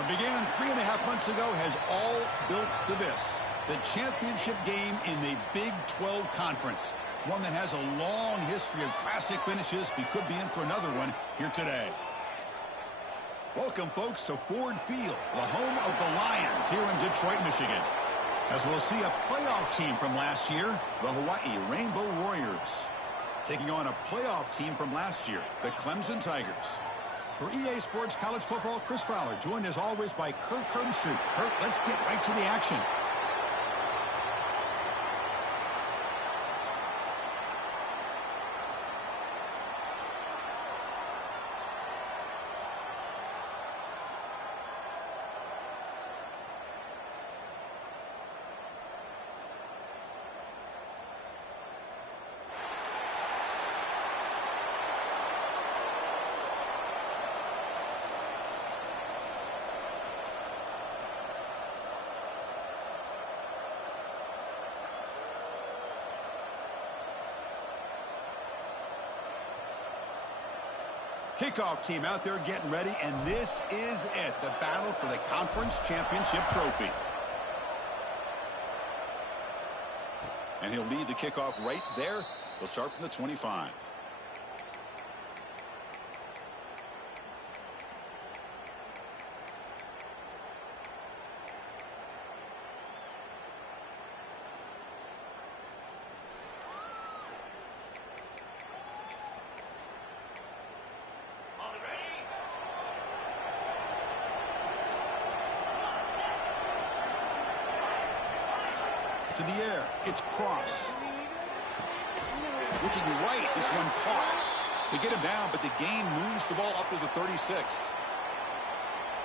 What began 3.5 months ago has all built to this. The championship game in the Big 12 Conference. One that has a long history of classic finishes. We could be in for another one here today. Welcome, folks, to Ford Field, the home of the Lions here in Detroit, Michigan. As we'll see a playoff team from last year, the Hawaii Rainbow Warriors, taking on a playoff team from last year, the Clemson Tigers. For EA Sports College Football, Chris Fowler, joined as always by Kirk Herbstreit. Kirk, let's get right to the action. Kickoff team out there getting ready, and this is it, the battle for the conference championship trophy. And he'll lead the kickoff right there. They'll start from the 25. To the air, it's Cross. Looking right, this one caught. They get him down, but the gain moves the ball up to the 36.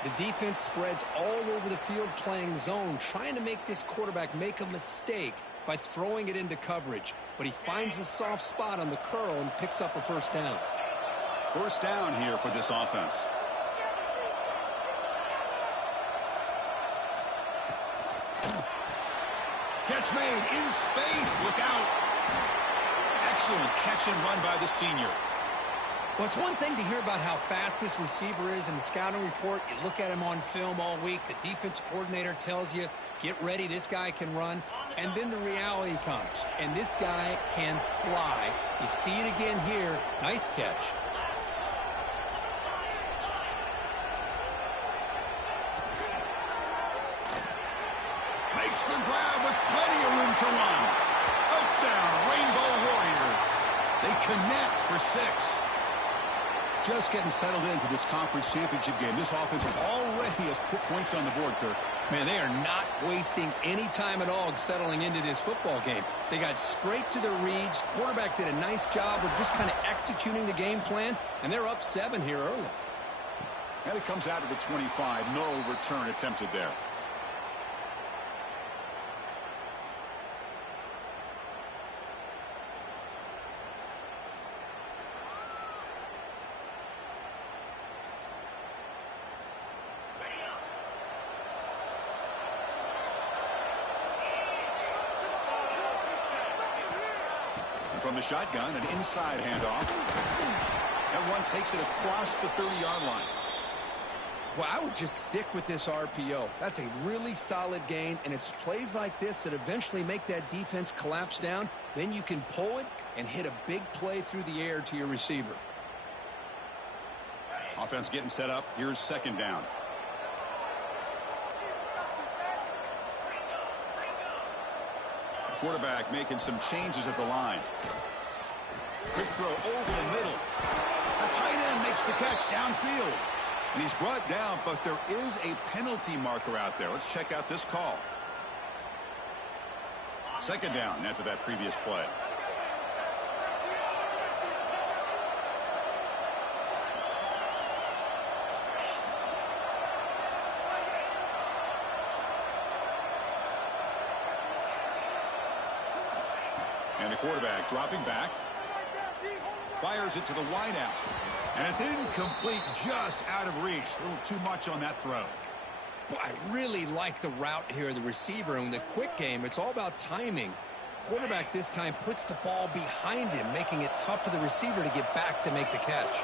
The defense spreads all over the field playing zone, trying to make this quarterback make a mistake by throwing it into coverage. But he finds the soft spot on the curl and picks up a first down. First down here for this offense. Catch made in space. Look out. Excellent catch and run by the senior. Well, it's one thing to hear about how fast this receiver is in the scouting report. You look at him on film all week. The defense coordinator tells you, get ready, this guy can run. And then the reality comes, and this guy can fly. You see it again here. Nice catch. Makes the grab with plenty of room to run. Touchdown, Rainbow Warriors. They connect for 6. Just getting settled in for this conference championship game. This offense already has put points on the board, Kirk. Man, they are not wasting any time at all settling into this football game. They got straight to their reads. Quarterback did a nice job of just kind of executing the game plan, and they're up 7 here early. And it comes out of the 25. No return attempted there. From the shotgun, an inside handoff. And one takes it across the 30-yard line. Well, I would just stick with this RPO. That's a really solid game, and it's plays like this that eventually make that defense collapse down. Then you can pull it and hit a big play through the air to your receiver. Offense getting set up. Here's second down. Quarterback making some changes at the line. Quick throw over the middle. The tight end makes the catch downfield. And he's brought down, but there is a penalty marker out there. Let's check out this call. Second down after that previous play. And the quarterback dropping back. Fires it to the wideout. And it's incomplete, just out of reach. A little too much on that throw. Boy, I really like the route here, the receiver. In the quick game, it's all about timing. Quarterback this time puts the ball behind him, making it tough for the receiver to get back to make the catch.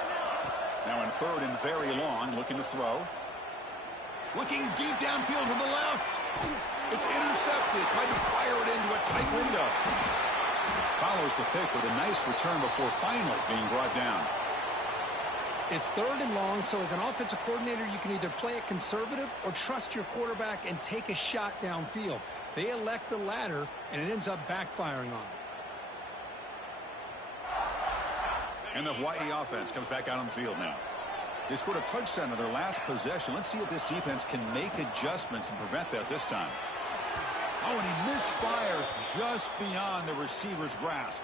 Now in third and very long, looking to throw. Looking deep downfield to the left. It's intercepted. Tried to fire it into a tight window. Follows the pick with a nice return before finally being brought down. It's 3rd and long, so as an offensive coordinator, you can either play it conservative or trust your quarterback and take a shot downfield. They elect the latter, and it ends up backfiring on them. And the Hawaii offense comes back out on the field now. They scored a touchdown on their last possession. Let's see if this defense can make adjustments and prevent that this time. Oh, and he misfires just beyond the receiver's grasp.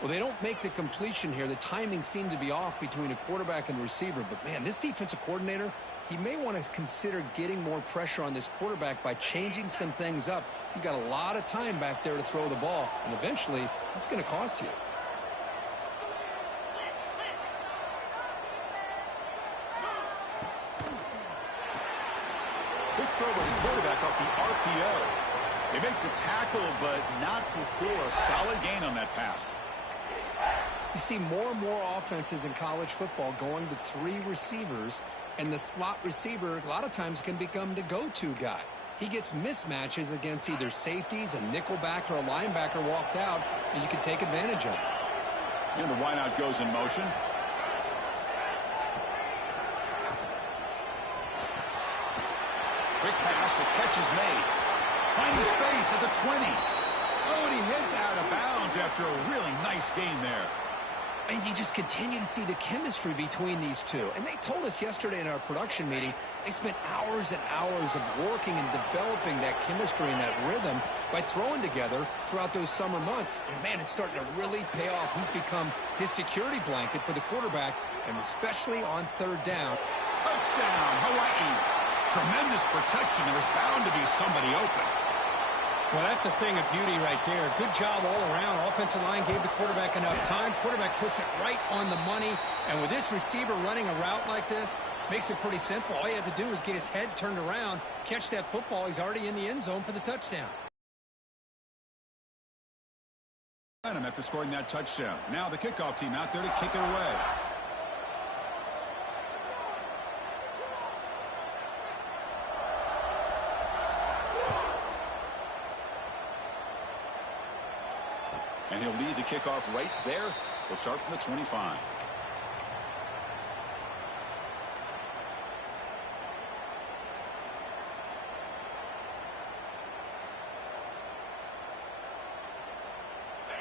Well, they don't make the completion here. The timing seemed to be off between a quarterback and receiver. But, man, this defensive coordinator, he may want to consider getting more pressure on this quarterback by changing some things up. He's got a lot of time back there to throw the ball, and eventually that's going to cost you. Quick throw by the quarterback off the RPO. They make the tackle, but not before a solid gain on that pass. You see more and more offenses in college football going to 3 receivers, and the slot receiver a lot of times can become the go-to guy. He gets mismatches against either safeties, a nickelback, or a linebacker walked out, and you can take advantage of it. And the wideout goes in motion. Quick pass, the catch is made. Finding space at the 20. Oh, and he heads out of bounds after a really nice gain there. And you just continue to see the chemistry between these two. And they told us yesterday in our production meeting, they spent hours and hours of working and developing that chemistry and that rhythm by throwing together throughout those summer months. And, man, it's starting to really pay off. He's become his security blanket for the quarterback, and especially on 3rd down. Touchdown, Hawaii. Tremendous protection. There was bound to be somebody open. Well, that's a thing of beauty right there. Good job all around. Offensive line gave the quarterback enough time. Quarterback puts it right on the money. And with this receiver running a route like this, makes it pretty simple. All you have to do is get his head turned around, catch that football. He's already in the end zone for the touchdown. And after scoring that touchdown. Now the kickoff team out there to kick it away. And he'll lead the kickoff right there. He'll start from the 25.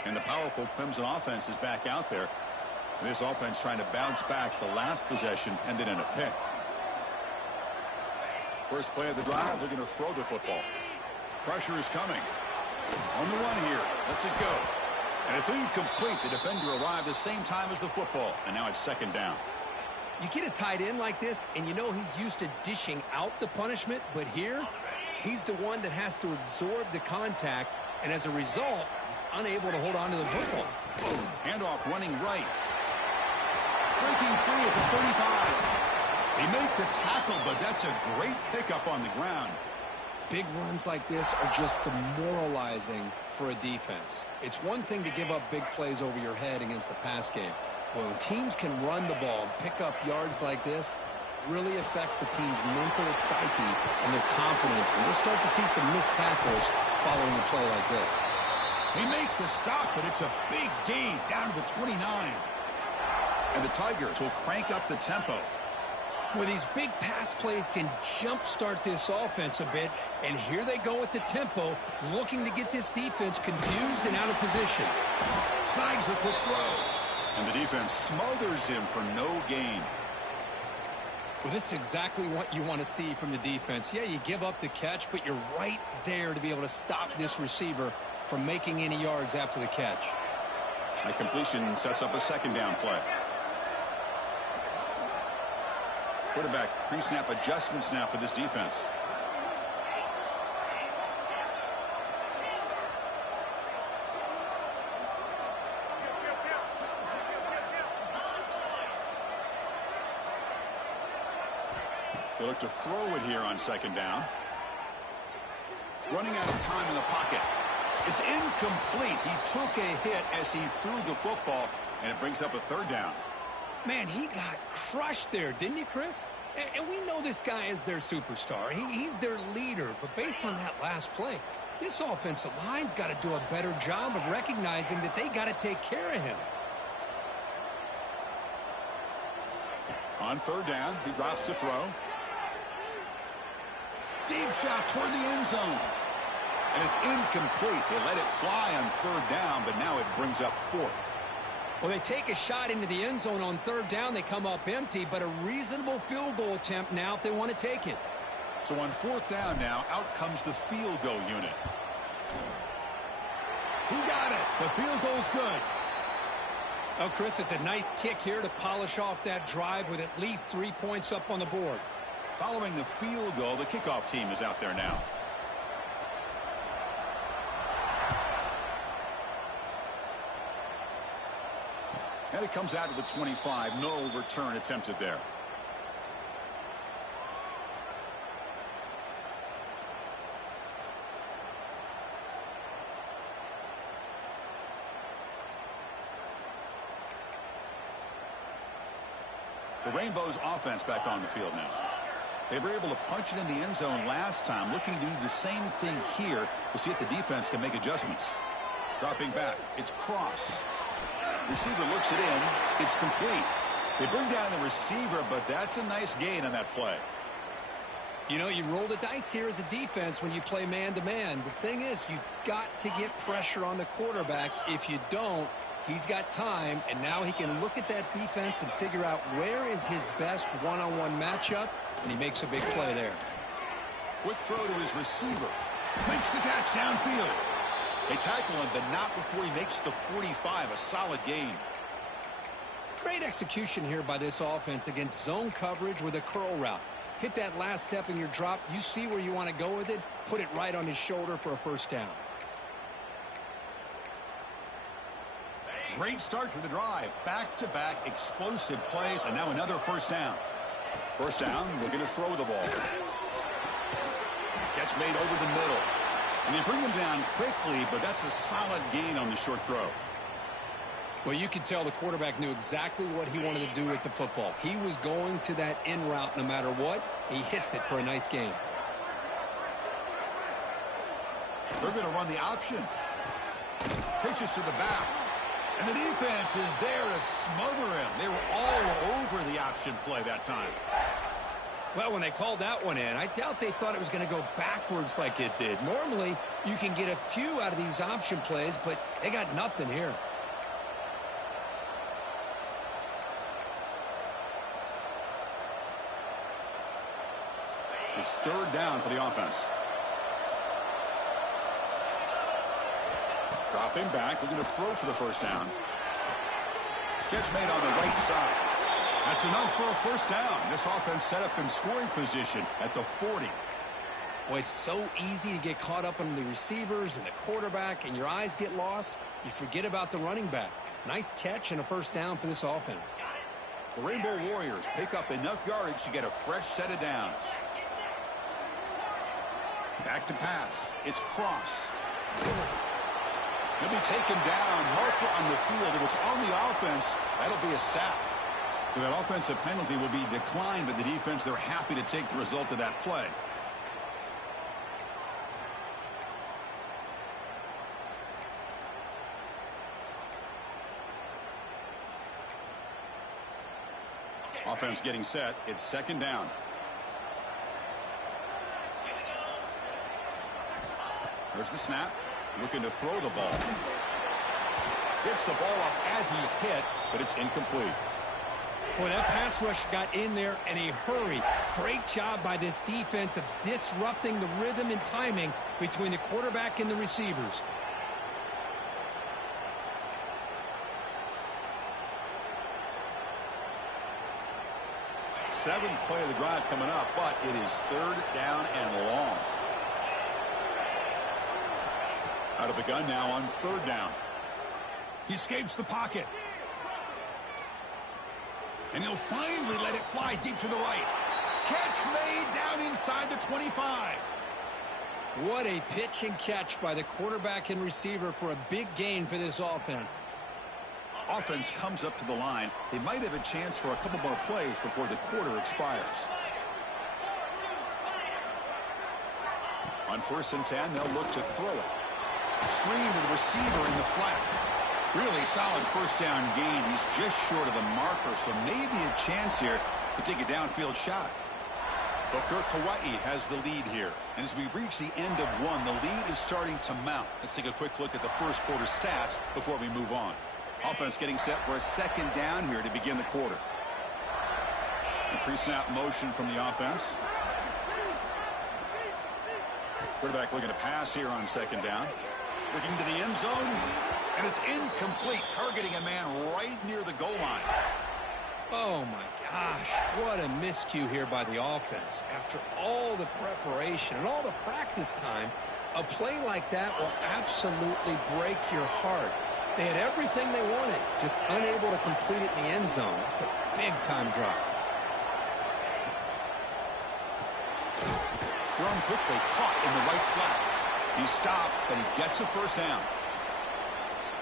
And the powerful Clemson offense is back out there. This offense trying to bounce back the last possession and then in a pick. First play of the drive, they're going to throw the football. Pressure is coming. On the run here. Lets it go. And it's incomplete. The defender arrived the same time as the football. And now it's 2nd down. You get a tight end like this, and you know he's used to dishing out the punishment. But here, he's the one that has to absorb the contact. And as a result, he's unable to hold on to the football. Handoff running right. Breaking free at the 35. They make the tackle, but that's a great pickup on the ground. Big runs like this are just demoralizing for a defense. It's one thing to give up big plays over your head against the pass game. But when teams can run the ball and pick up yards like this, it really affects the team's mental psyche and their confidence. And we'll start to see some missed tackles following a play like this. They make the stop, but it's a big gain down to the 29. And the Tigers will crank up the tempo. Well, these big pass plays can jumpstart this offense a bit, and here they go with the tempo, looking to get this defense confused and out of position. Snags the quick throw. And the defense smothers him for no gain. Well, this is exactly what you want to see from the defense. Yeah, you give up the catch, but you're right there to be able to stop this receiver from making any yards after the catch. The completion sets up a 2nd down play. Quarterback pre-snap adjustments now for this defense. They look to throw it here on 2nd down. Running out of time in the pocket. It's incomplete. He took a hit as he threw the football, and it brings up a 3rd down. Man, he got crushed there, didn't he, Chris? And we know this guy is their superstar. He's their leader. But based on that last play, this offensive line's got to do a better job of recognizing that they got to take care of him. On third down, he drops to throw. Deep shot toward the end zone. And it's incomplete. They let it fly on third down, but now it brings up fourth. Well, they take a shot into the end zone on third down. They come up empty, but a reasonable field goal attempt now if they want to take it. So on fourth down now, out comes the field goal unit. He got it. The field goal's good. Oh, Chris, it's a nice kick here to polish off that drive with at least 3 points up on the board. Following the field goal, the kickoff team is out there now. And it comes out to the 25. No return attempted there. The Rainbows offense back on the field now. They were able to punch it in the end zone last time, looking to do the same thing here to see if the defense can make adjustments. Dropping back, it's Cross. Receiver looks it in. It's complete. They bring down the receiver, but that's a nice gain on that play. You know, you roll the dice here as a defense when you play man-to-man. The thing is, you've got to get pressure on the quarterback. If you don't, he's got time, and now he can look at that defense and figure out where is his best one-on-one matchup, and he makes a big play there. Quick throw to his receiver. Makes the catch downfield. They tackle him, but not before he makes the 45, a solid gain. Great execution here by this offense against zone coverage with a curl route. Hit that last step in your drop. You see where you want to go with it. Put it right on his shoulder for a first down. Great start to the drive. Back-to-back explosive plays, and now another first down. First down, looking to throw the ball. Catch made over the middle. And they bring him down quickly, but that's a solid gain on the short throw. Well, you could tell the quarterback knew exactly what he wanted to do with the football. He was going to that in route no matter what. He hits it for a nice gain. They're going to run the option. Pitches to the back. And the defense is there to smother him. They were all over the option play that time. Well, when they called that one in, I doubt they thought it was going to go backwards like it did. Normally, you can get a few out of these option plays, but they got nothing here. It's third down for the offense. Dropping back, looking to throw for the first down. Catch made on the right side. That's enough for a first down. This offense set up in scoring position at the 40. Well, it's so easy to get caught up in the receivers and the quarterback, and your eyes get lost. You forget about the running back. Nice catch and a first down for this offense. The Rainbow Warriors pick up enough yardage to get a fresh set of downs. Back to pass. It's Cross. He'll be taken down. Marker on the field. If it's on the offense, that'll be a sack. So that offensive penalty will be declined by the defense. They're happy to take the result of that play. Offense getting set. It's second down. There's the snap. Looking to throw the ball. Hits the ball off as he's hit, but it's incomplete. Boy, that pass rush got in there in a hurry. Great job by this defense of disrupting the rhythm and timing between the quarterback and the receivers. Seventh play of the drive coming up, but it is third down and long. Out of the gun now on third down. He escapes the pocket. And he'll finally let it fly deep to the right. Catch made down inside the 25. What a pitch and catch by the quarterback and receiver for a big gain for this offense. Offense comes up to the line. They might have a chance for a couple more plays before the quarter expires. On 1st and 10, they'll look to throw it. Screen to the receiver in the flat. Really solid first down gain. He's just short of the marker, so maybe a chance here to take a downfield shot. Booker Hawaii has the lead here. And as we reach the end of one, the lead is starting to mount. Let's take a quick look at the first quarter stats before we move on. Offense getting set for a 2nd down here to begin the quarter. Pre-snap motion from the offense. Quarterback looking to pass here on 2nd down. Looking to the end zone. And it's incomplete, targeting a man right near the goal line. Oh, my gosh. What a miscue here by the offense. After all the preparation and all the practice time, a play like that will absolutely break your heart. They had everything they wanted, just unable to complete it in the end zone. It's a big-time drop. Thrown quickly, caught in the right flat. He stopped, but he gets a 1st down.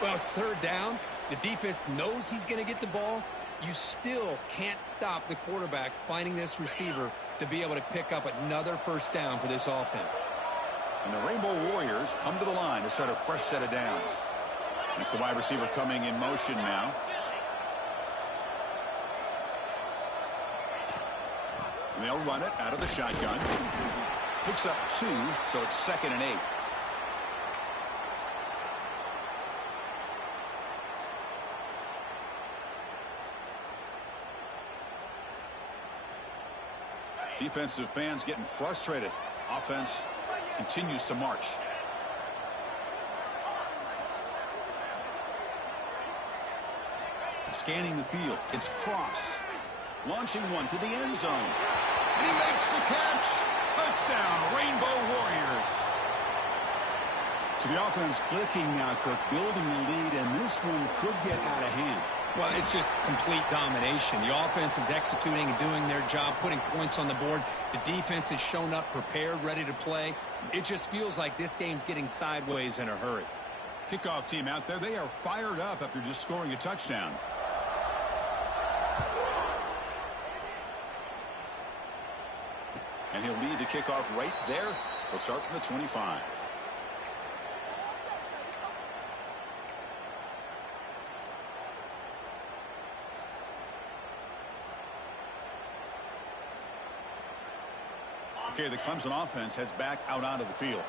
Well, it's 3rd down. The defense knows he's going to get the ball. You still can't stop the quarterback finding this receiver to be able to pick up another 1st down for this offense. And the Rainbow Warriors come to the line to start a fresh set of downs. It's the wide receiver coming in motion now. And they'll run it out of the shotgun. Picks up 2, so it's 2nd and 8. Defensive fans getting frustrated. Offense continues to march. Scanning the field. It's Cross. Launching one to the end zone. And he makes the catch. Touchdown, Rainbow Warriors. So the offense clicking now, Kirk, building the lead, and this one could get out of hand. Well, it's just complete domination. The offense is executing and doing their job, putting points on the board. The defense has shown up, prepared, ready to play. It just feels like this game's getting sideways in a hurry. Kickoff team out there, they are fired up after just scoring a touchdown. And he'll lead the kickoff right there. They'll start from the 25. Okay, the Clemson offense heads back out onto the field.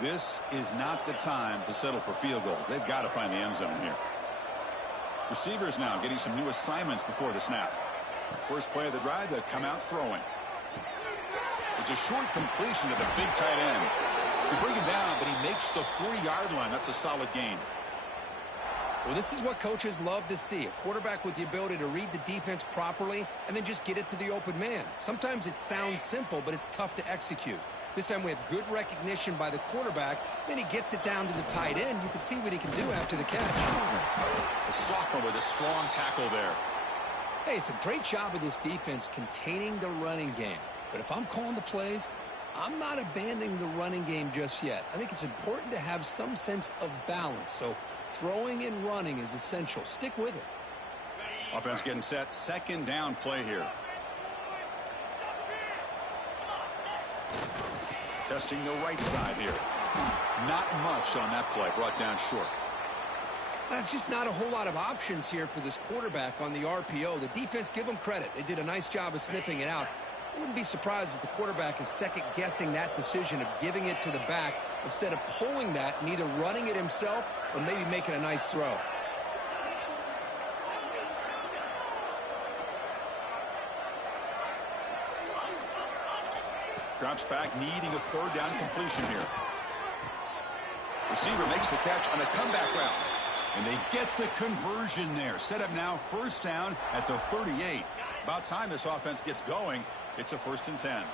This is not the time to settle for field goals. They've got to find the end zone here. Receivers now getting some new assignments before the snap. First play of the drive, they come out throwing. It's a short completion to the big tight end. They bring him down, but he makes the 40-yard line. That's a solid gain. Well, this is what coaches love to see. A quarterback with the ability to read the defense properly and then just get it to the open man. Sometimes it sounds simple, but it's tough to execute. This time we have good recognition by the quarterback. Then he gets it down to the tight end. You can see what he can do after the catch. The sophomore with a strong tackle there. Hey, it's a great job of this defense containing the running game. But if I'm calling the plays, I'm not abandoning the running game just yet. I think it's important to have some sense of balance. So throwing and running is essential. Stick with it. Offense getting set. 2nd down play here. Testing the right side here. Not much on that play. Brought down short. That's just not a whole lot of options here for this quarterback on the RPO. The defense, give them credit. They did a nice job of sniffing it out. I wouldn't be surprised if the quarterback is second-guessing that decision of giving it to the back instead of pulling that and either running it himself or maybe making a nice throw. Drops back, needing a 3rd down completion here. Receiver makes the catch on a comeback route. And they get the conversion there. Set up now 1st down at the 38. About time this offense gets going. It's a 1st and 10.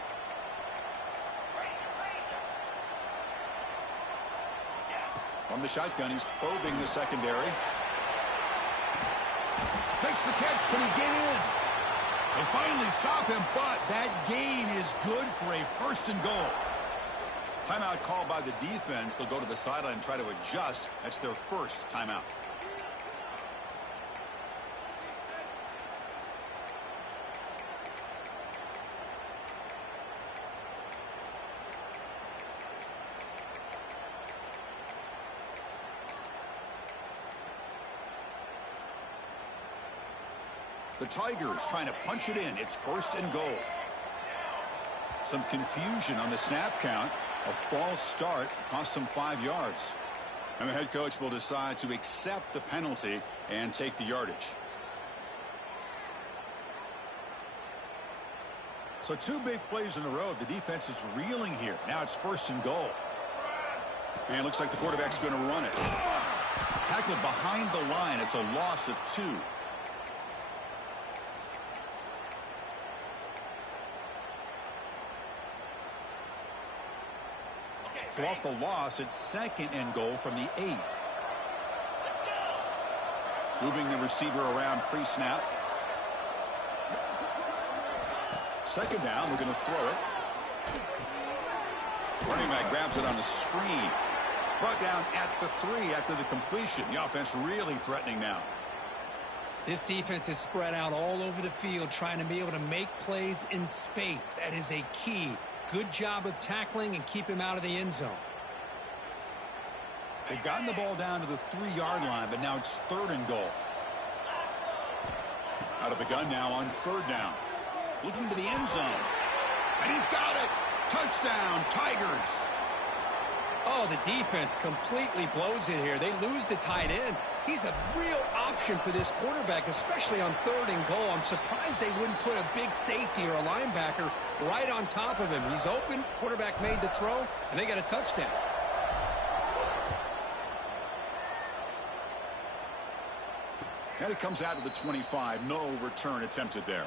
From the shotgun, he's probing the secondary. Makes the catch. Can he get in? They finally stop him, but that gain is good for a 1st and goal. Timeout called by the defense. They'll go to the sideline and try to adjust. That's their first timeout. The Tigers trying to punch it in. It's 1st and goal. Some confusion on the snap count. A false start cost them 5 yards. And the head coach will decide to accept the penalty and take the yardage. So 2 big plays in a row. The defense is reeling here. Now it's 1st and goal. And it looks like the quarterback's going to run it. Tackled behind the line. It's a loss of 2. So off the loss, it's 2nd and goal from the 8. Moving the receiver around pre-snap. 2nd down, looking to throw it. Running back grabs it on the screen. Brought down at the 3 after the completion. The offense really threatening now. This defense is spread out all over the field, trying to be able to make plays in space. That is a key. Good job of tackling and keep him out of the end zone. They've gotten the ball down to the 3-yard line, but now it's 3rd and goal. Out of the gun now on 3rd down. Looking to the end zone. And he's got it. Touchdown, Tigers. Oh, the defense completely blows it here. They lose the tight end. He's a real option for this quarterback, especially on 3rd and goal. I'm surprised they wouldn't put a big safety or a linebacker right on top of him. He's open. Quarterback made the throw, and they got a touchdown. And it comes out of the 25. No return attempted there.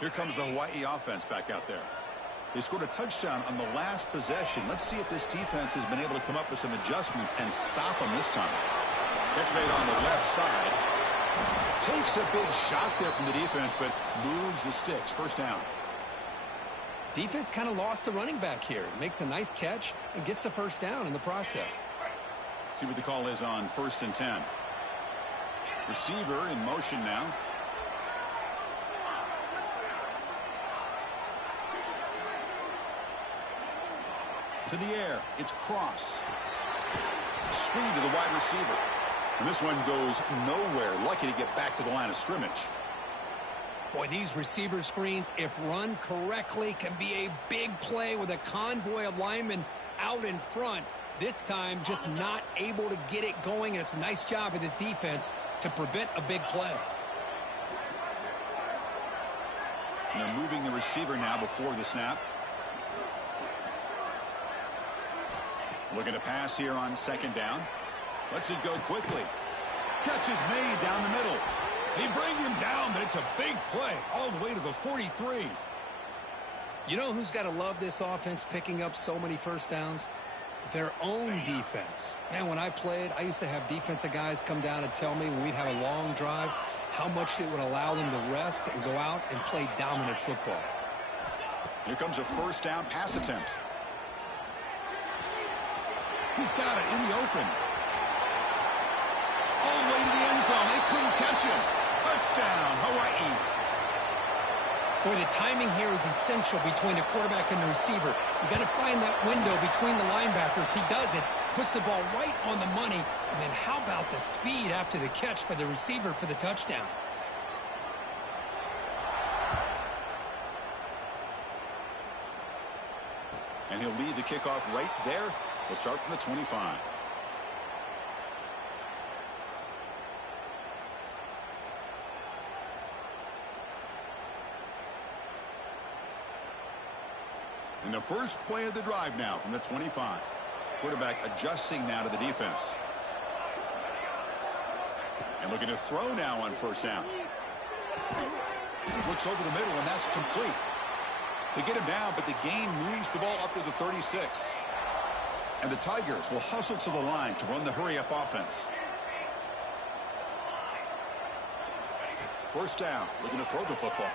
Here comes the Hawaii offense back out there. They scored a touchdown on the last possession. Let's see if this defense has been able to come up with some adjustments and stop them this time. Catch made on the left side. Takes a big shot there from the defense, but moves the sticks. 1st down. Defense kind of lost the running back here. Makes a nice catch and gets the 1st down in the process. See what the call is on 1st and 10. Receiver in motion now. To the air. It's cross. Screen to the wide receiver. And this one goes nowhere. Lucky to get back to the line of scrimmage. Boy, these receiver screens, if run correctly, can be a big play with a convoy of linemen out in front. This time, just not able to get it going. And it's a nice job of the defense to prevent a big play. And they're moving the receiver now before the snap. Looking to pass here on 2nd down. Lets it go quickly. Catch is made down the middle. They bring him down, but it's a big play all the way to the 43. You know who's got to love this offense picking up so many 1st downs? Their own defense. Man, when I played, I used to have defensive guys come down and tell me when we'd have a long drive how much it would allow them to rest and go out and play dominant football. Here comes a 1st down pass attempt. He's got it in the open. All the way to the end zone. They couldn't catch him. Touchdown, Hawaii. Boy, the timing here is essential between the quarterback and the receiver. You got to find that window between the linebackers. He does it. Puts the ball right on the money. And then how about the speed after the catch by the receiver for the touchdown? And he'll lead the kickoff right there. He'll start from the 25. And the first play of the drive now from the 25. Quarterback adjusting now to the defense. And looking to throw now on 1st down. Looks over the middle, and that's complete. They get him down, but the gain moves the ball up to the 36. And the Tigers will hustle to the line to run the hurry-up offense. 1st down, looking to throw the football.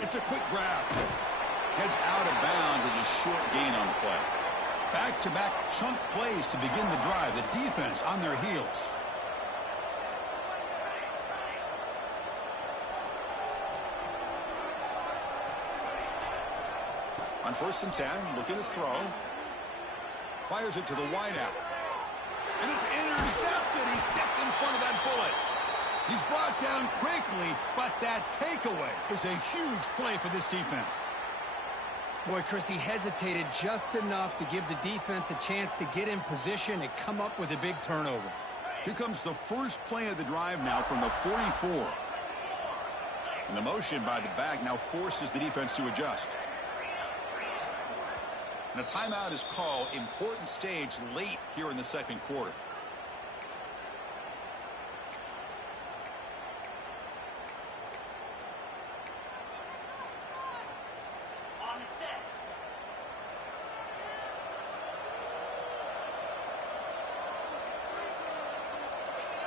It's a quick grab. Heads out of bounds as a short gain on the play. Back-to-back chunk plays to begin the drive. The defense on their heels. On 1st and 10, looking to throw. Fires it to the wideout. And it's intercepted. He stepped in front of that bullet. He's brought down quickly, but that takeaway is a huge play for this defense. Boy, Chris, he hesitated just enough to give the defense a chance to get in position and come up with a big turnover. Here comes the first play of the drive now from the 44. And the motion by the back now forces the defense to adjust. And a timeout is called. Important stage late here in the second quarter.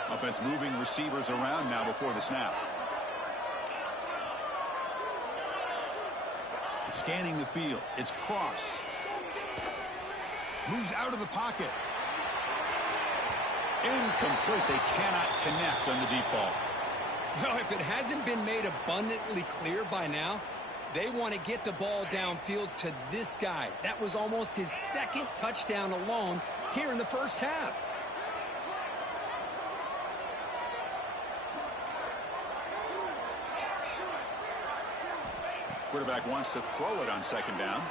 Offense moving receivers around now before the snap. Scanning the field. It's Cross. Moves out of the pocket. Incomplete. They cannot connect on the deep ball. Well, if it hasn't been made abundantly clear by now, they want to get the ball downfield to this guy. That was almost his second touchdown alone here in the first half. Quarterback wants to throw it on 2nd down.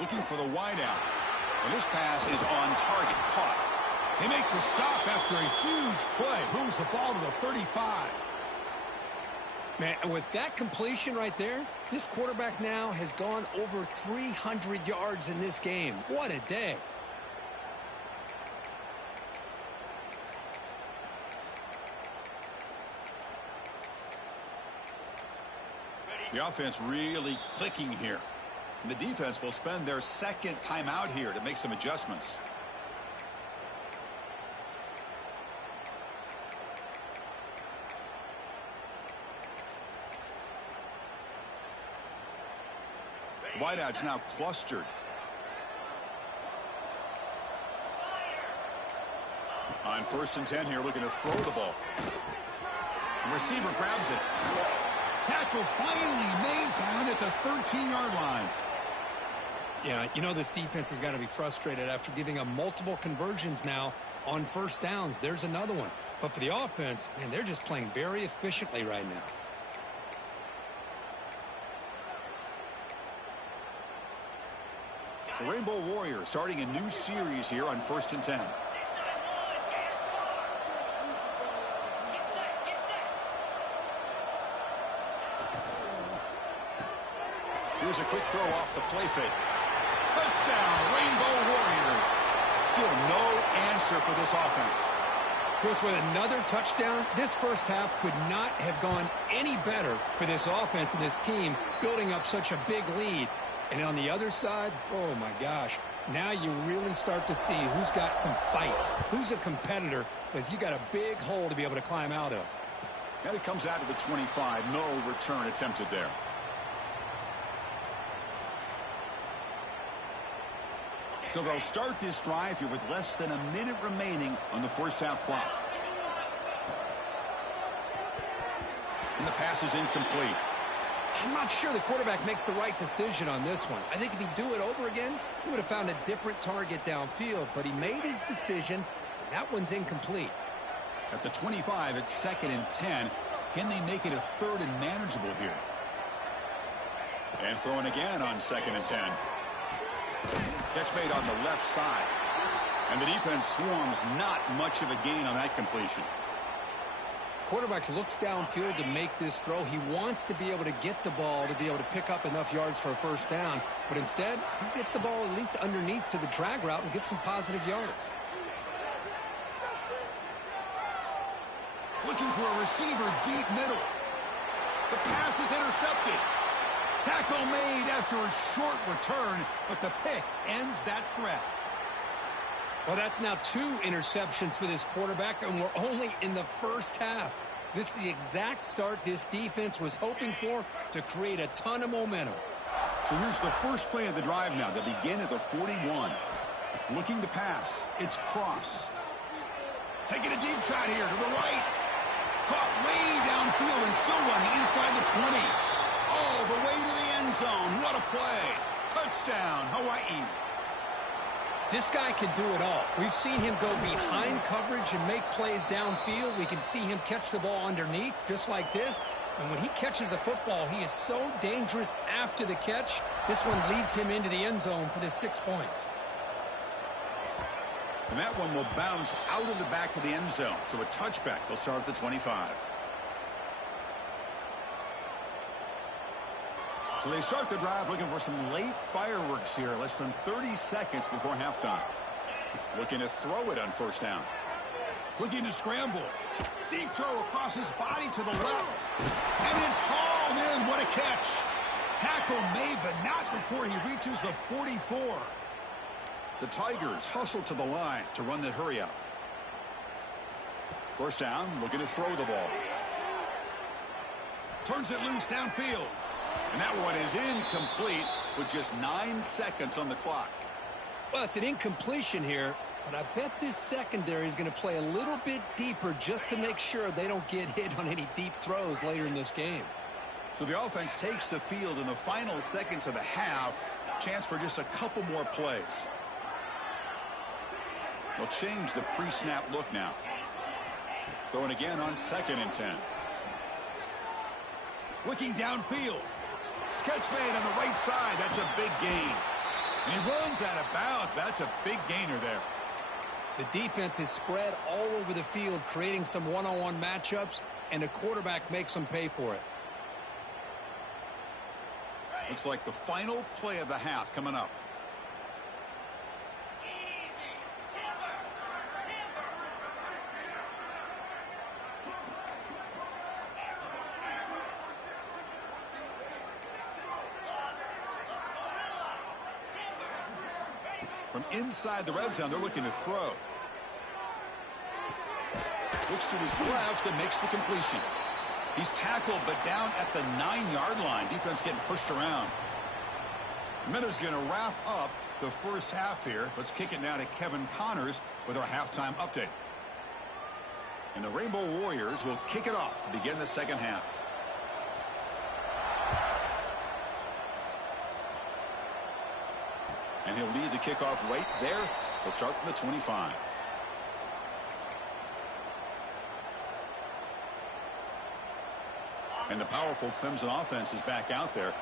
Looking for the wideout. And this pass is on target. Caught. They make the stop after a huge play. Moves the ball to the 35. Man, and with that completion right there, this quarterback now has gone over 300 yards in this game. What a day. The offense really clicking here. And the defense will spend their second timeout here to make some adjustments. Wideout's now clustered. On 1st and 10 here, looking to throw the ball. The receiver grabs it. Tackle finally made down at the 13-yard line. Yeah, you know this defense has got to be frustrated after giving them multiple conversions now on 1st downs. There's another one. But for the offense, man, they're just playing very efficiently right now. The Rainbow Warriors starting a new series here on 1st and 10. Here's a quick throw off the play fake. Touchdown, Rainbow Warriors. Still no answer for this offense. Chris, with another touchdown, this first half could not have gone any better for this offense and this team, building up such a big lead. And on the other side, oh my gosh, now you really start to see who's got some fight, who's a competitor, because you got a big hole to be able to climb out of. And it comes out to the 25. No return attempted there. So they'll start this drive here with less than a minute remaining on the first half clock. And the pass is incomplete. I'm not sure the quarterback makes the right decision on this one. I think if he'd do it over again, he would have found a different target downfield. But he made his decision. That one's incomplete. At the 25, it's 2nd and 10. Can they make it a 3rd and manageable here? And throwing again on 2nd and 10. Catch made on the left side. And the defense swarms. Not much of a gain on that completion. Quarterback looks downfield to make this throw. He wants to be able to get the ball to be able to pick up enough yards for a first down. But instead, he gets the ball at least underneath to the drag route and gets some positive yards. Looking for a receiver deep middle. The pass is intercepted. Tackle made after a short return, but the pick ends that threat. Well, that's now 2 interceptions for this quarterback, and we're only in the first half. This is the exact start this defense was hoping for to create a ton of momentum. So here's the first play of the drive now. They begin at the 41. Looking to pass. It's Cross. Taking a deep shot here to the right. Caught way downfield and still running inside the 20. All the way to the end zone. What a play. Touchdown, Hawaii. This guy can do it all. We've seen him go behind coverage and make plays downfield. We can see him catch the ball underneath, just like this. And when he catches a football, he is so dangerous after the catch. This one leads him into the end zone for the 6 points. And that one will bounce out of the back of the end zone. So a touchback. They'll start at the 25. So they start the drive looking for some late fireworks here. Less than 30 seconds before halftime. Looking to throw it on first down. Looking to scramble. Deep throw across his body to the left. And it's hauled in. What a catch. Tackle made, but not before he reaches the 44. The Tigers hustle to the line to run the hurry up. First down, looking to throw the ball. Turns it loose downfield. And that one is incomplete with just 9 seconds on the clock. Well, it's an incompletion here, but I bet this secondary is going to play a little bit deeper just to make sure they don't get hit on any deep throws later in this game. So the offense takes the field in the final seconds of the half. Chance for just a couple more plays. They'll change the pre-snap look now. Throwing again on 2nd and 10. Looking downfield. Catch made on the right side. That's a big gain. And he runs out of bounds. That's a big gainer there. The defense is spread all over the field, creating some one-on-one matchups, and the quarterback makes them pay for it. Looks like the final play of the half coming up. From inside the red zone, they're looking to throw. Looks to his left and makes the completion. He's tackled, but down at the 9-yard line. Defense getting pushed around. Minuta's going to wrap up the first half here. Let's kick it now to Kevin Connors with our halftime update. And the Rainbow Warriors will kick it off to begin the second half. And he'll lead the kickoff right there. They'll start from the 25. And the powerful Clemson offense is back out there.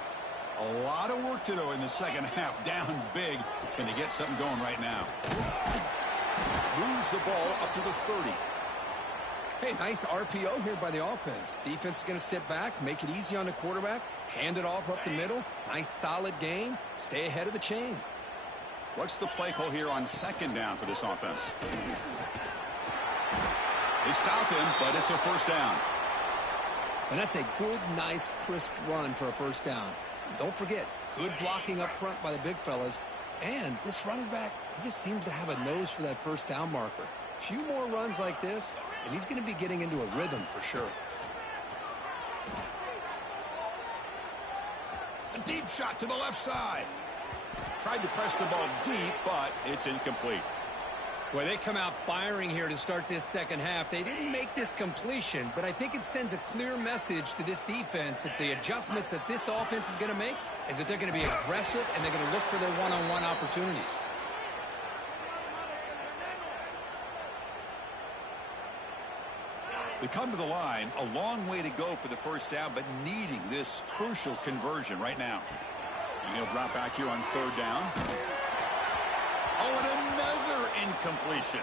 A lot of work to do in the second half. Down big. Can they get something going right now? Moves the ball up to the 30. Hey, nice RPO here by the offense. Defense is going to sit back, make it easy on the quarterback, hand it off up the middle. Nice solid game. Stay ahead of the chains. What's the play call here on 2nd down for this offense? They stop him, but it's a first down. And that's a good, nice, crisp run for a first down. Don't forget, good blocking up front by the big fellas. And this running back, he just seems to have a nose for that first down marker. A few more runs like this, and he's going to be getting into a rhythm for sure. A deep shot to the left side. Tried to press the ball deep, but it's incomplete. Well, they come out firing here to start this second half. They didn't make this completion, but I think it sends a clear message to this defense that the adjustments that this offense is going to make is that they're going to be aggressive and they're going to look for their one-on-one opportunities. They come to the line, a long way to go for the first down, but needing this crucial conversion right now. And he'll drop back here on 3rd down. Oh, and another incompletion.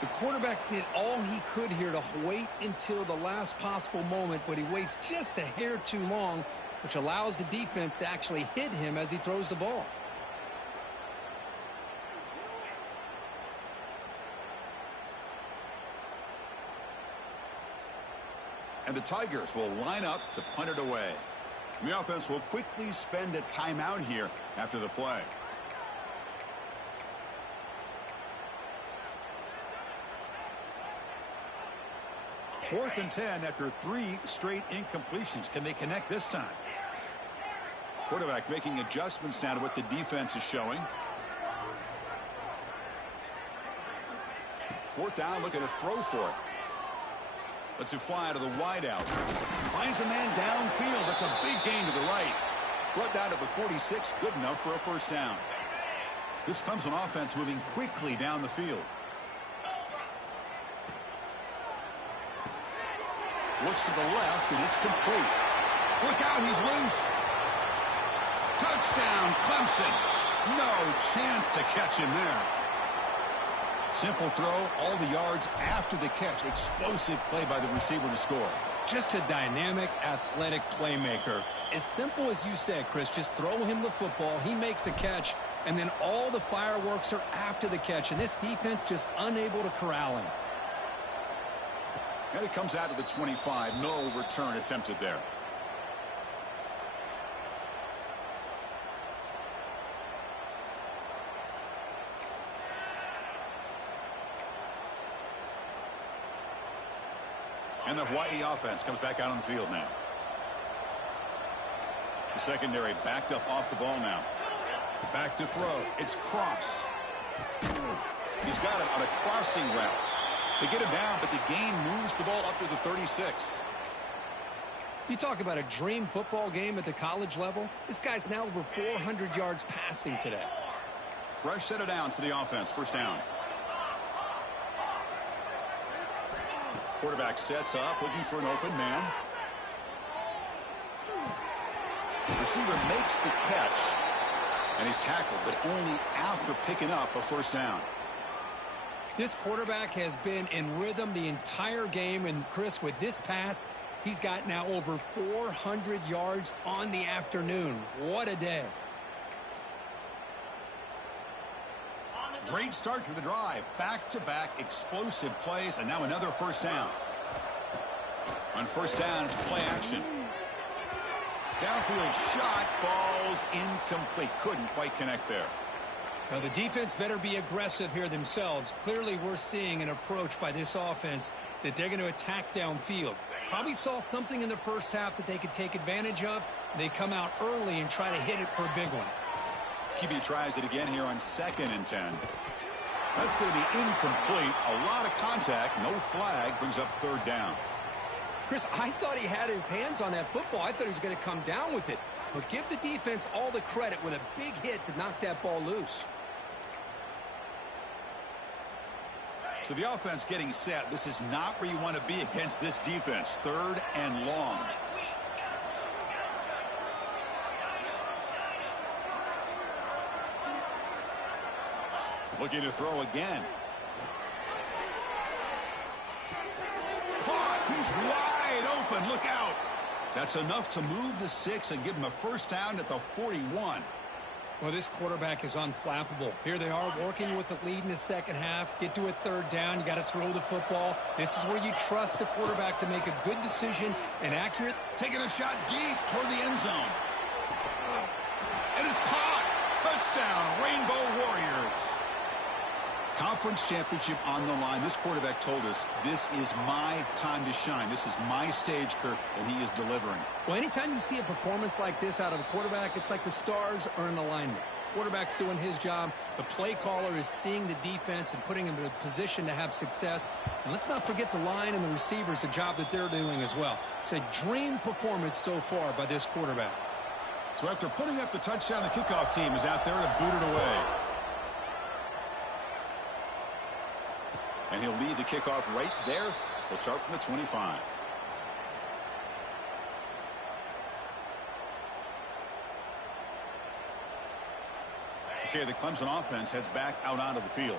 The quarterback did all he could here to wait until the last possible moment, but he waits just a hair too long, which allows the defense to actually hit him as he throws the ball. And the Tigers will line up to punt it away. The offense will quickly spend a timeout here after the play. Fourth and 10 after 3 straight incompletions. Can they connect this time? Quarterback making adjustments now to what the defense is showing. 4th down, looking to throw for it. Lets it fly out of the wideout. Finds a man downfield. That's a big gain to the right. Brought down to the 46, good enough for a first down. This comes on offense moving quickly down the field. Looks to the left, and it's complete. Look out, he's loose. Touchdown, Clemson. No chance to catch him there. Simple throw, all the yards after the catch. Explosive play by the receiver to score. Just a dynamic, athletic playmaker. As simple as you said, Chris, just throw him the football, he makes a catch, and then all the fireworks are after the catch, and this defense just unable to corral him. And it comes out to the 25. No return attempted there. And the Hawaii offense comes back out on the field now. The secondary backed up off the ball now. Back to throw. It's Cross. He's got it on a crossing route. They get him down, but the gain moves the ball up to the 36. You talk about a dream football game at the college level. This guy's now over 400 yards passing today. Fresh set of downs for the offense. First down. Quarterback sets up, looking for an open man. The receiver makes the catch, and he's tackled, but only after picking up a first down. This quarterback has been in rhythm the entire game, and Chris, with this pass, he's got now over 400 yards on the afternoon. What a day. Great start to the drive. Back-to-back explosive plays, and now another first down. On first down, it's play action. Downfield shot falls incomplete. Couldn't quite connect there. Now, the defense better be aggressive here themselves. Clearly, we're seeing an approach by this offense that they're going to attack downfield. Probably saw something in the first half that they could take advantage of. They come out early and try to hit it for a big one. QB tries it again here on 2nd and 10. That's going to be incomplete. A lot of contact. No flag. Brings up third down. Chris, I thought he had his hands on that football. I thought he was going to come down with it. But give the defense all the credit with a big hit to knock that ball loose. So the offense getting set. This is not where you want to be against this defense. 3rd and long. Looking to throw again. Caught. He's wide open. Look out. That's enough to move the sticks and give him a first down at the 41. Well, this quarterback is unflappable. Here they are working with the lead in the second half. Get to a third down. You got to throw the football. This is where you trust the quarterback to make a good decision and accurate. Taking a shot deep toward the end zone. And it's caught. Touchdown, Rainbow Warriors. Conference championship on the line. This quarterback told us, this is my time to shine. This is my stage, Kirk, and he is delivering. Well, anytime you see a performance like this out of a quarterback, it's like the stars are in alignment. Quarterback's doing his job. The play caller is seeing the defense and putting him in a position to have success. And let's not forget the line and the receivers, the job that they're doing as well. It's a dream performance so far by this quarterback. So after putting up the touchdown, the kickoff team is out there to boot it away. And he'll lead the kickoff right there. He'll start from the 25. Okay, the Clemson offense heads back out onto the field.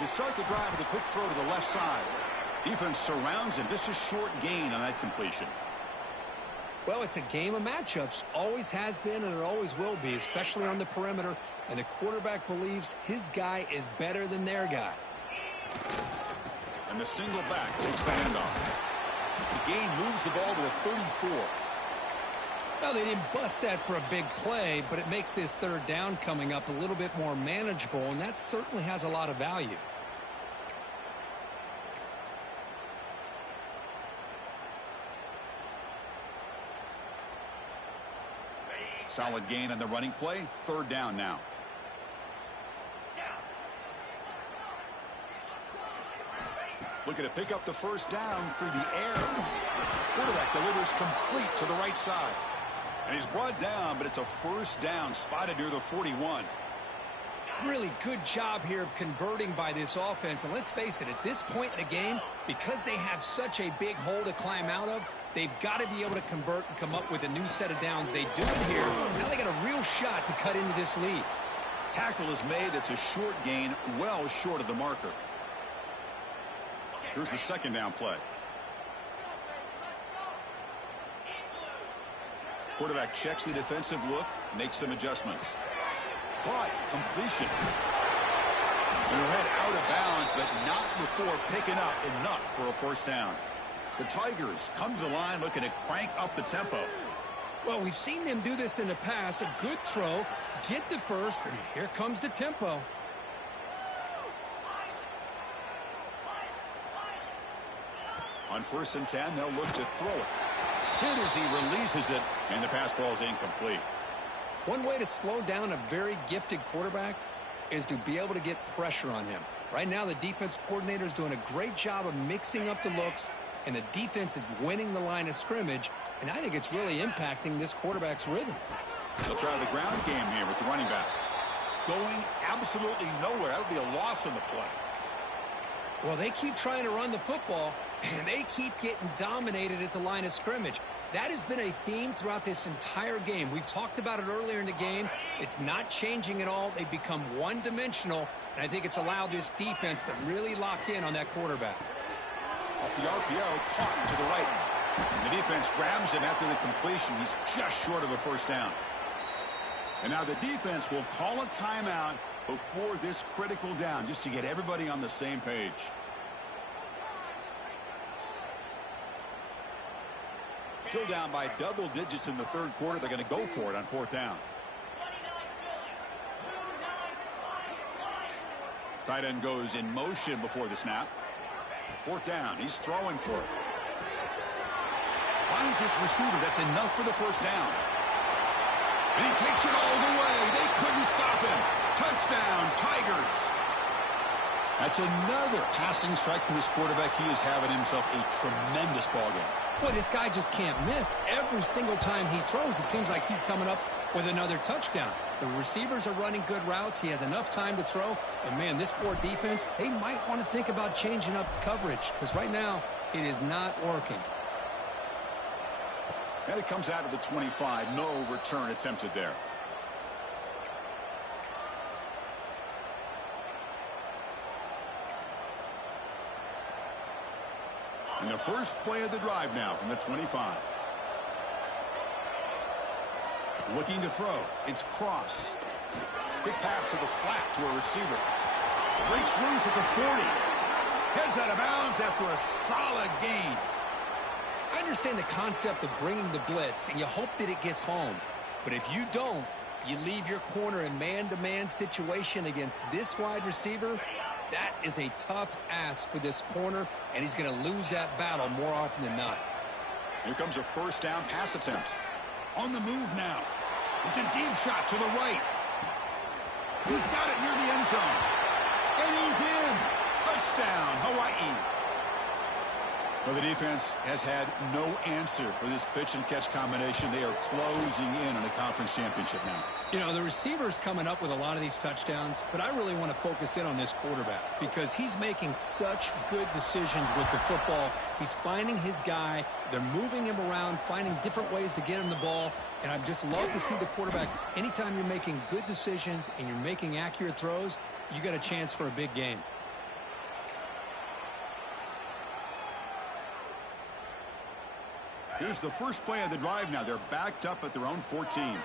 They start the drive with a quick throw to the left side. Defense surrounds him. Just a short gain on that completion. Well, it's a game of matchups. Always has been and it always will be, especially on the perimeter. And the quarterback believes his guy is better than their guy. And the single back takes the handoff. The gain moves the ball to the 34. Well, they didn't bust that for a big play, but it makes this third down coming up a little bit more manageable, and that certainly has a lot of value. Solid gain on the running play. Third down now. Looking to pick up the first down through the air. Quarterback delivers complete to the right side. And he's brought down, but it's a first down spotted near the 41. Really good job here of converting by this offense. And let's face it, at this point in the game, because they have such a big hole to climb out of, they've got to be able to convert and come up with a new set of downs. They do it here. Now they got a real shot to cut into this lead. Tackle is made. That's a short gain, well short of the marker. Here's the second down play. Quarterback checks the defensive look, makes some adjustments. Caught, completion. And he'll head out of bounds, but not before picking up enough for a first down. The Tigers come to the line looking to crank up the tempo. Well, we've seen them do this in the past. A good throw, get the first, and here comes the tempo. On 1st and 10, they'll look to throw it. Hit as he releases it, and the pass ball is incomplete. One way to slow down a very gifted quarterback is to be able to get pressure on him. Right now, the defense coordinator is doing a great job of mixing up the looks, and the defense is winning the line of scrimmage, and I think it's really impacting this quarterback's rhythm. They'll try the ground game here with the running back. Going absolutely nowhere. That would be a loss on the play. Well, they keep trying to run the football, and they keep getting dominated at the line of scrimmage. That has been a theme throughout this entire game. We've talked about it earlier in the game. It's not changing at all. They've become one-dimensional, and I think it's allowed this defense to really lock in on that quarterback. Off the RPO, caught to the right. And the defense grabs him after the completion. He's just short of a first down. And now the defense will call a timeout before this critical down, just to get everybody on the same page. Still down by double digits in the third quarter. They're going to go for it on 4th down. Tight end goes in motion before the snap. 4th down. He's throwing for it. Finds his receiver. That's enough for the first down. And he takes it all the way. They couldn't stop him. Touchdown, Tigers. That's another passing strike from this quarterback. He is having himself a tremendous ball game. Boy, this guy just can't miss. Every single time he throws, it seems like he's coming up with another touchdown. The receivers are running good routes. He has enough time to throw. And, man, this poor defense, they might want to think about changing up coverage because right now it is not working. And it comes out of the 25. No return attempted there. And the first play of the drive now from the 25. Looking to throw. It's Cross. Quick pass to the flat to a receiver. Breaks loose at the 40. Heads out of bounds after a solid gain. I understand the concept of bringing the blitz, and you hope that it gets home. But if you don't, you leave your corner in man-to-man situation against this wide receiver. That is a tough ask for this corner, and he's going to lose that battle more often than not. Here comes a first down pass attempt. On the move now. It's a deep shot to the right. He's got it near the end zone. And he's in. Touchdown, Hawaii. Well, the defense has had no answer for this pitch-and-catch combination. They are closing in on a conference championship now. You know, the receiver's coming up with a lot of these touchdowns, but I really want to focus in on this quarterback because he's making such good decisions with the football. He's finding his guy. They're moving him around, finding different ways to get him the ball, and I just love to see the quarterback. Anytime you're making good decisions and you're making accurate throws, you got a chance for a big game. Here's the first play of the drive now. They're backed up at their own 14.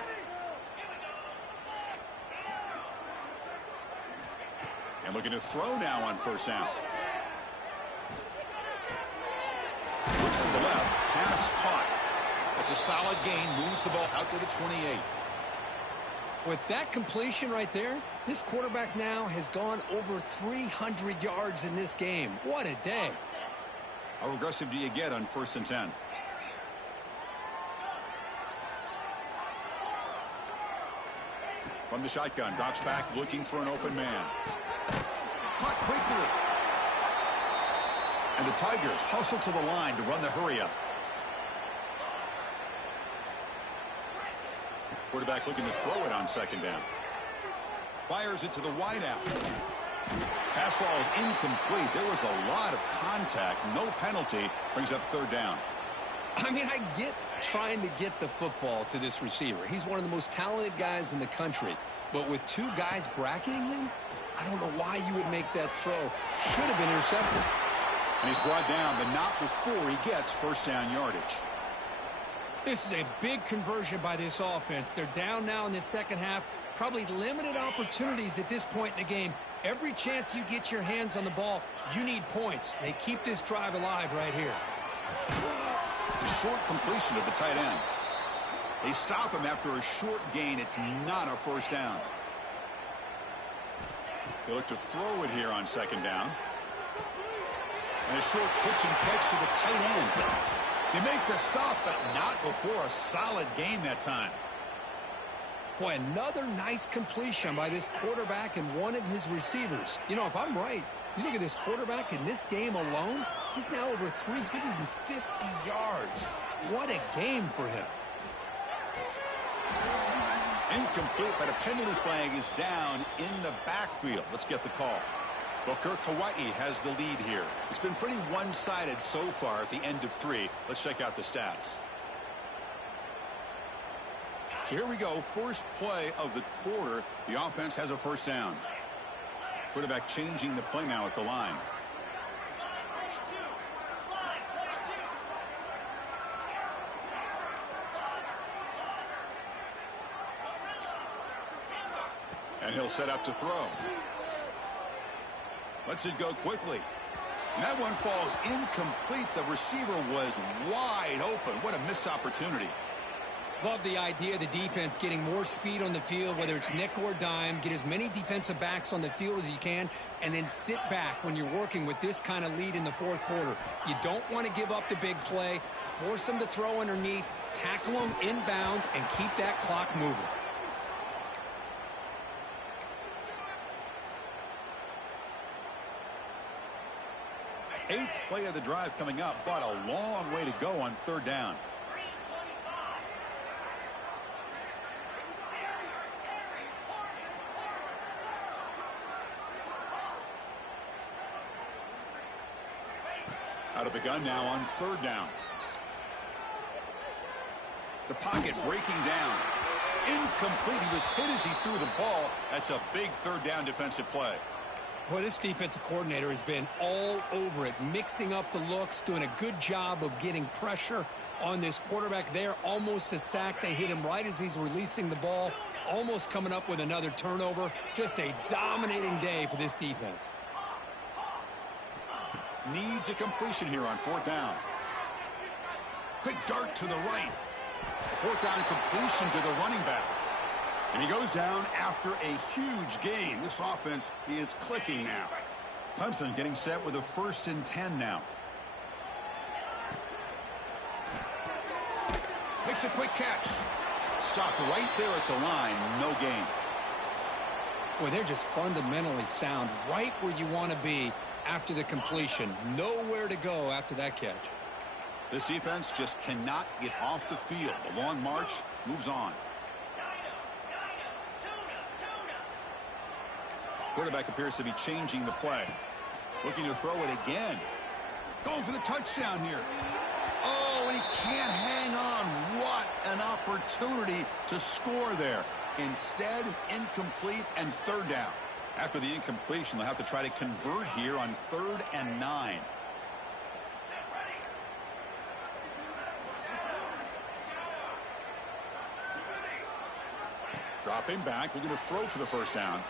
And looking to throw now on first down. Looks to the left. Pass caught. That's a solid gain. Moves the ball out to the 28. With that completion right there, this quarterback now has gone over 300 yards in this game. What a day. How aggressive do you get on 1st and 10? From the shotgun, drops back, looking for an open man. Caught quickly. And the Tigers hustle to the line to run the hurry-up. Quarterback looking to throw it on second down. Fires it to the wideout. Pass ball is incomplete. There was a lot of contact. No penalty. Brings up third down. I mean, I get trying to get the football to this receiver. He's one of the most talented guys in the country. But with two guys bracketing him, I don't know why you would make that throw. Should have been intercepted. And he's brought down, but not before he gets first down yardage. This is a big conversion by this offense. They're down now in the second half. Probably limited opportunities at this point in the game. Every chance you get your hands on the ball, you need points. They keep this drive alive right here. The short completion of the tight end. They stop him after a short gain. It's not a first down. They look to throw it here on second down. And a short pitch and catch to the tight end. They make the stop, but not before a solid gain that time. Boy, another nice completion by this quarterback and one of his receivers. You know, if I'm right, you look at this quarterback in this game alone, he's now over 350 yards. What a game for him. Incomplete, but a penalty flag is down in the backfield. Let's get the call. Well, Kirk, Hawaii has the lead here. It's been pretty one-sided so far at the end of 3. Let's check out the stats. So here we go. First play of the quarter. The offense has a first down. Quarterback changing the play now at the line. And he'll set up to throw. Lets it go quickly. And that one falls incomplete. The receiver was wide open. What a missed opportunity. Love the idea of the defense getting more speed on the field, whether it's nickel or dime. Get as many defensive backs on the field as you can, and then sit back when you're working with this kind of lead in the fourth quarter. You don't want to give up the big play. Force them to throw underneath, tackle them inbounds, and keep that clock moving. Eighth play of the drive coming up, but a long way to go on third down. Out of the gun now on third down. The pocket breaking down. Incomplete. He was hit as he threw the ball. That's a big third down defensive play. Boy, this defensive coordinator has been all over it, mixing up the looks, doing a good job of getting pressure on this quarterback there. Almost a sack. They hit him right as he's releasing the ball, almost coming up with another turnover. Just a dominating day for this defense. Needs a completion here on fourth down. Quick dart to the right. A fourth down completion to the running back. And he goes down after a huge gain. This offense is clicking now. Clemson getting set with a 1st and 10 now. Makes a quick catch. Stopped right there at the line. No gain. Boy, they're just fundamentally sound, right where you want to be after the completion. Nowhere to go after that catch. This defense just cannot get off the field. The long march moves on. Quarterback appears to be changing the play. Looking to throw it again. Going for the touchdown here. Oh, and he can't hang on. What an opportunity to score there. Instead, incomplete and third down. After the incompletion, they'll have to try to convert here on 3rd and 9. Dropping back, looking to throw for the first down.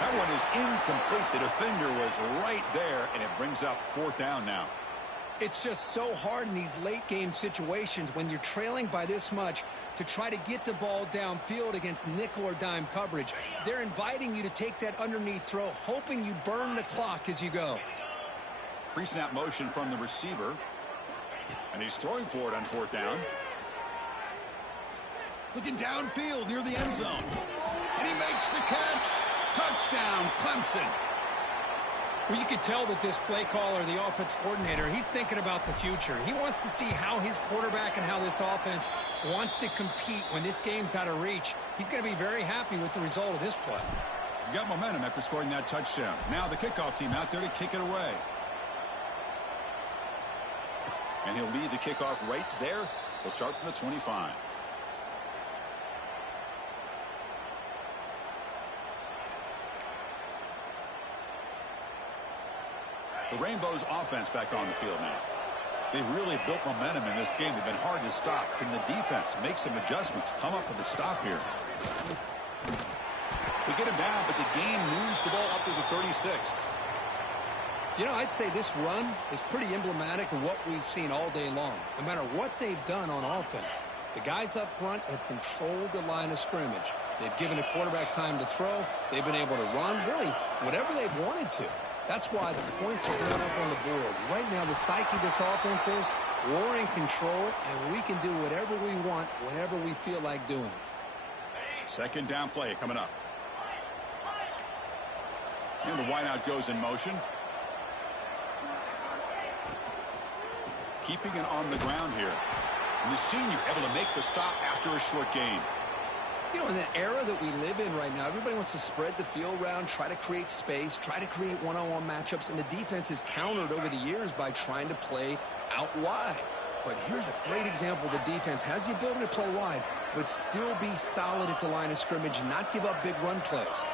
That one is incomplete. The defender was right there, and it brings up 4th down now. It's just so hard in these late game situations when you're trailing by this much to try to get the ball downfield against nickel or dime coverage. They're inviting you to take that underneath throw, hoping you burn the clock as you go. Pre-snap motion from the receiver. And he's throwing for it on 4th down. Looking downfield near the end zone. And he makes the catch. Touchdown, Clemson. Well, you could tell that this play caller, the offense coordinator, he's thinking about the future. He wants to see how his quarterback and how this offense wants to compete when this game's out of reach. He's going to be very happy with the result of this play. Got momentum after scoring that touchdown. Now the kickoff team out there to kick it away. And he'll lead the kickoff right there. He'll start from the 25. The Rainbows offense back on the field now. They've really built momentum in this game. They've been hard to stop. Can the defense make some adjustments, come up with a stop here? They get him down, but the game moves the ball up to the 36. You know, I'd say this run is pretty emblematic of what we've seen all day long. No matter what they've done on offense, the guys up front have controlled the line of scrimmage. They've given the quarterback time to throw. They've been able to run, really, whatever they've wanted to. That's why the points are going up on the board. Right now, the psyche of this offense is we're in control, and we can do whatever we want, whenever we feel like doing it. Second down play coming up. And the wideout goes in motion. Keeping it on the ground here. And the senior able to make the stop after a short gain. You know, in the era that we live in right now, everybody wants to spread the field around, try to create space, try to create one-on-one matchups, and the defense is countered over the years by trying to play out wide. But here's a great example. The defense has the ability to play wide, but still be solid at the line of scrimmage and not give up big run plays.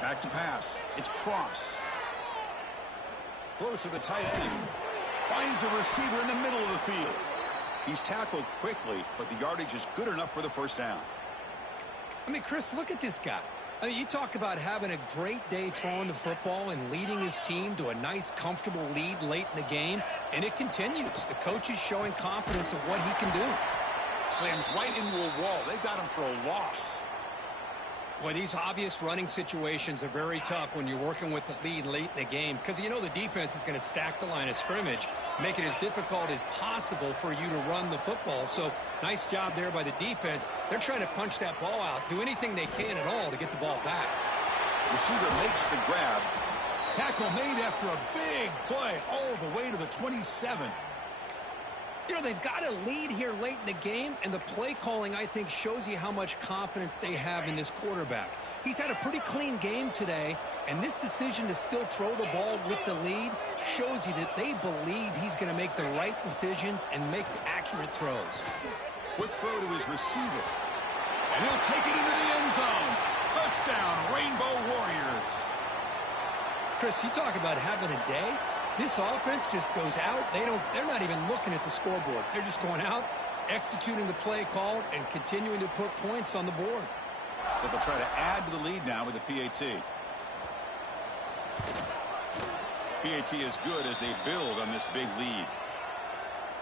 Back to pass. It's Cross. Close to the tight end. Finds a receiver in the middle of the field. He's tackled quickly, but the yardage is good enough for the first down. I mean, Chris, look at this guy. I mean, you talk about having a great day throwing the football and leading his team to a nice, comfortable lead late in the game, and it continues. The coach is showing confidence of what he can do. Slams right into a wall. They've got him for a loss. Boy, these obvious running situations are very tough when you're working with the lead late in the game because you know the defense is going to stack the line of scrimmage, make it as difficult as possible for you to run the football. So nice job there by the defense. They're trying to punch that ball out, do anything they can at all to get the ball back. Receiver makes the grab. Tackle made after a big play all the way to the 27. You know, they've got a lead here late in the game, and the play calling, I think, shows you how much confidence they have in this quarterback. He's had a pretty clean game today, and this decision to still throw the ball with the lead shows you that they believe he's going to make the right decisions and make accurate throws. Quick throw to his receiver. And he'll take it into the end zone. Touchdown, Rainbow Warriors. Chris, you talk about having a day. This offense just goes out. They're not even looking at the scoreboard. They're just going out, executing the play call, and continuing to put points on the board. So they'll try to add to the lead now with the PAT. PAT is good as they build on this big lead.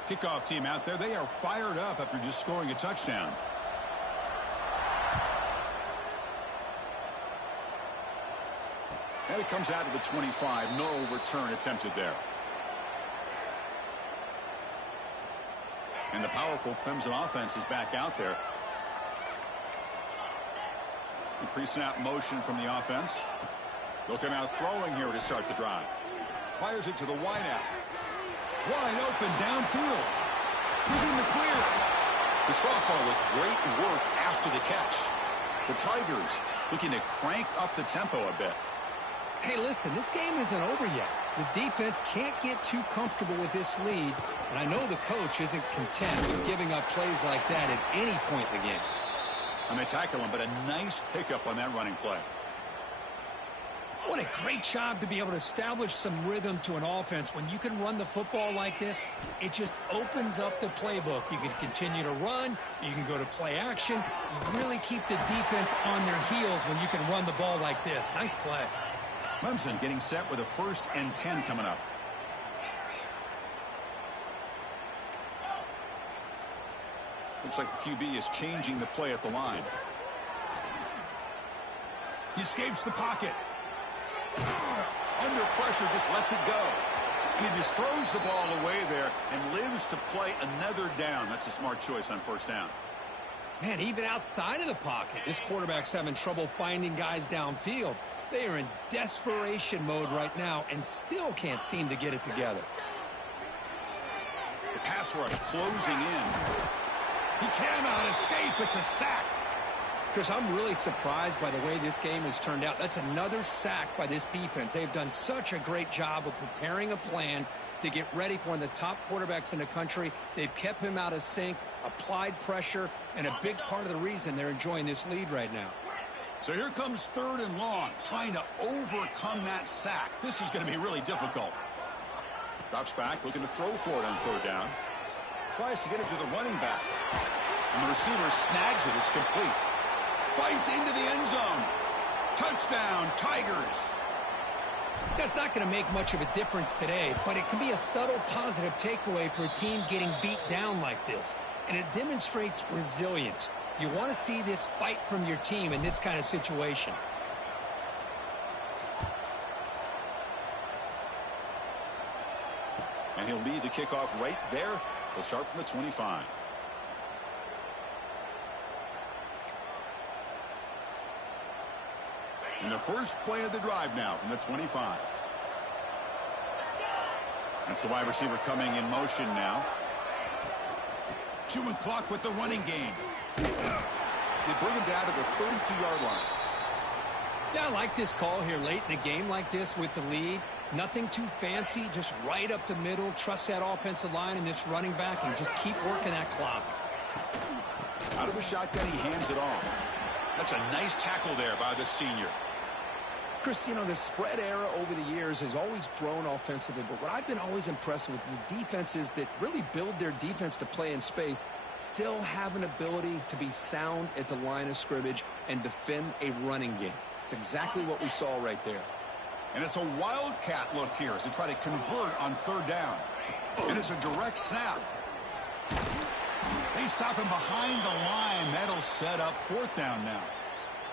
Kickoff team out there. They are fired up after just scoring a touchdown. And it comes out to the 25. No return attempted there. And the powerful Clemson offense is back out there. The pre-snap motion from the offense. They'll come out throwing here to start the drive. Fires it to the wideout. Wide open downfield. He's in the clear. The sophomore with great work after the catch. The Tigers looking to crank up the tempo a bit. Hey, listen, this game isn't over yet. The defense can't get too comfortable with this lead, and I know the coach isn't content with giving up plays like that at any point in the game. And they tackle him, but a nice pickup on that running play. What a great job to be able to establish some rhythm to an offense. When you can run the football like this, it just opens up the playbook. You can continue to run. You can go to play action. You really keep the defense on their heels when you can run the ball like this. Nice play. Clemson getting set with a 1st and 10 coming up. Looks like the QB is changing the play at the line. He escapes the pocket. Under pressure, just lets it go. And he just throws the ball away there and lives to play another down. That's a smart choice on 1st down. Man, even outside of the pocket, this quarterback's having trouble finding guys downfield. They are in desperation mode right now and still can't seem to get it together. The pass rush closing in. He cannot escape. It's a sack. Chris, I'm really surprised by the way this game has turned out. That's another sack by this defense. They've done such a great job of preparing a plan to get ready for one of the top quarterbacks in the country. They've kept him out of sync, applied pressure, and a big part of the reason they're enjoying this lead right now. So here comes 3rd and long, trying to overcome that sack. This is going to be really difficult. Drops back, looking to throw for it on 3rd down. Tries to get it to the running back. And the receiver snags it. It's complete. Fights into the end zone. Touchdown, Tigers. That's not going to make much of a difference today, but it can be a subtle positive takeaway for a team getting beat down like this. And it demonstrates resilience. You want to see this fight from your team in this kind of situation. And he'll lead the kickoff right there. They'll start from the 25. And the first play of the drive now from the 25. That's the wide receiver coming in motion now. Chewing clock with the running game. They bring him down to the 32-yard line. Yeah, I like this call here late in the game like this with the lead. Nothing too fancy, just right up the middle. Trust that offensive line and this running back and just keep working that clock. Out of the shotgun, he hands it off. That's a nice tackle there by the senior. Chris, you know, the spread era over the years has always grown offensively, but what I've been always impressed with defenses that really build their defense to play in space still have an ability to be sound at the line of scrimmage and defend a running game. It's exactly what we saw right there. And it's a wildcat look here as they try to convert on 3rd down. And it's a direct snap. They stop him behind the line. That'll set up 4th down now.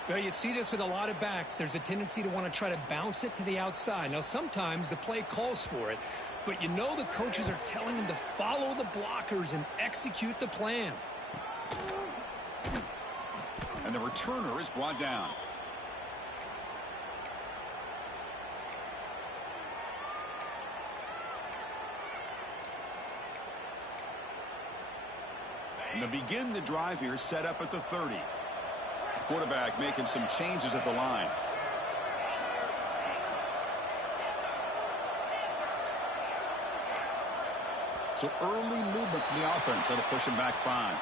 Well, you see this with a lot of backs. There's a tendency to want to try to bounce it to the outside. Now, sometimes the play calls for it, but you know the coaches are telling them to follow the blockers and execute the plan. And the returner is brought down. And to begin the drive here, set up at the 30. Quarterback making some changes at the line. So early movement from the offense. That'll push him back 5.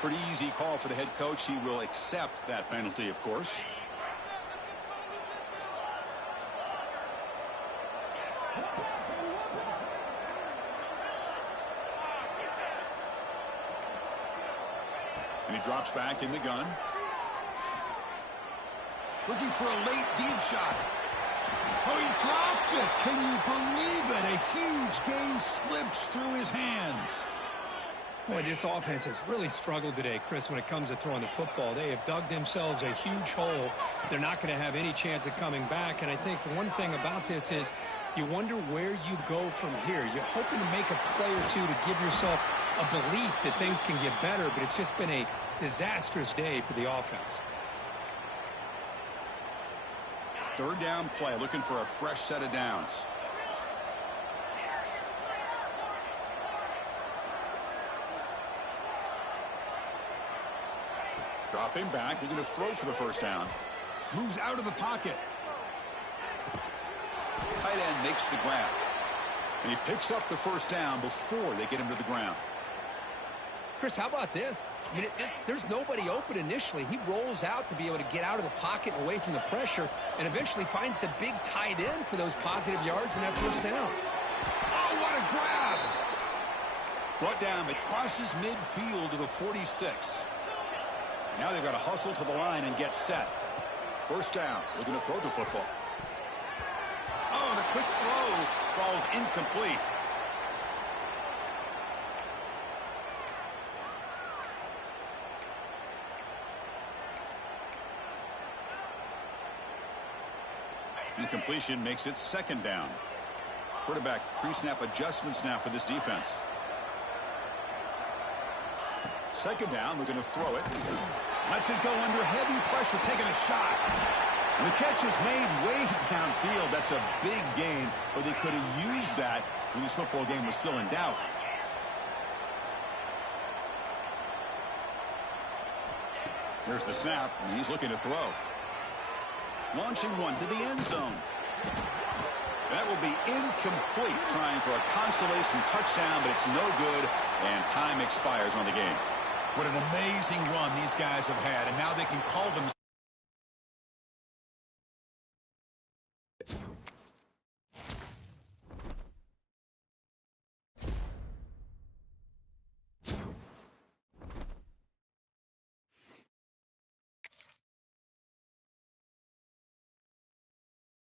Pretty easy call for the head coach. He will accept that penalty, of course. And he drops back in the gun. Looking for a late deep shot. Oh, he dropped it. Can you believe it? A huge gain slips through his hands. Boy, this offense has really struggled today, Chris, when it comes to throwing the football. They have dug themselves a huge hole. They're not going to have any chance of coming back. And I think one thing about this is you wonder where you go from here. You're hoping to make a play or two to give yourself a belief that things can get better, but it's just been a disastrous day for the offense. 3rd down play, looking for a fresh set of downs. Dropping back, looking to throw for the 1st down. Moves out of the pocket. Tight end makes the grab. And he picks up the 1st down before they get him to the ground. Chris, how about this? I mean, there's nobody open initially. He rolls out to be able to get out of the pocket and away from the pressure and eventually finds the big tight end for those positive yards in that 1st down. Oh, what a grab! Brought down, it crosses midfield to the 46. Now they've got to hustle to the line and get set. 1st down, looking to throw the football. Oh, the quick throw falls incomplete. Incompletion makes it 2nd down. Quarterback pre-snap adjustments now for this defense. Second down, we're going to throw it. Lets it go under heavy pressure, taking a shot. And the catch is made way downfield. That's a big gain, but they could have used that when this football game was still in doubt. Here's the snap, and he's looking to throw. Launching one to the end zone. That will be incomplete, trying for a consolation touchdown, but it's no good, and time expires on the game. What an amazing run these guys have had, and now they can call them.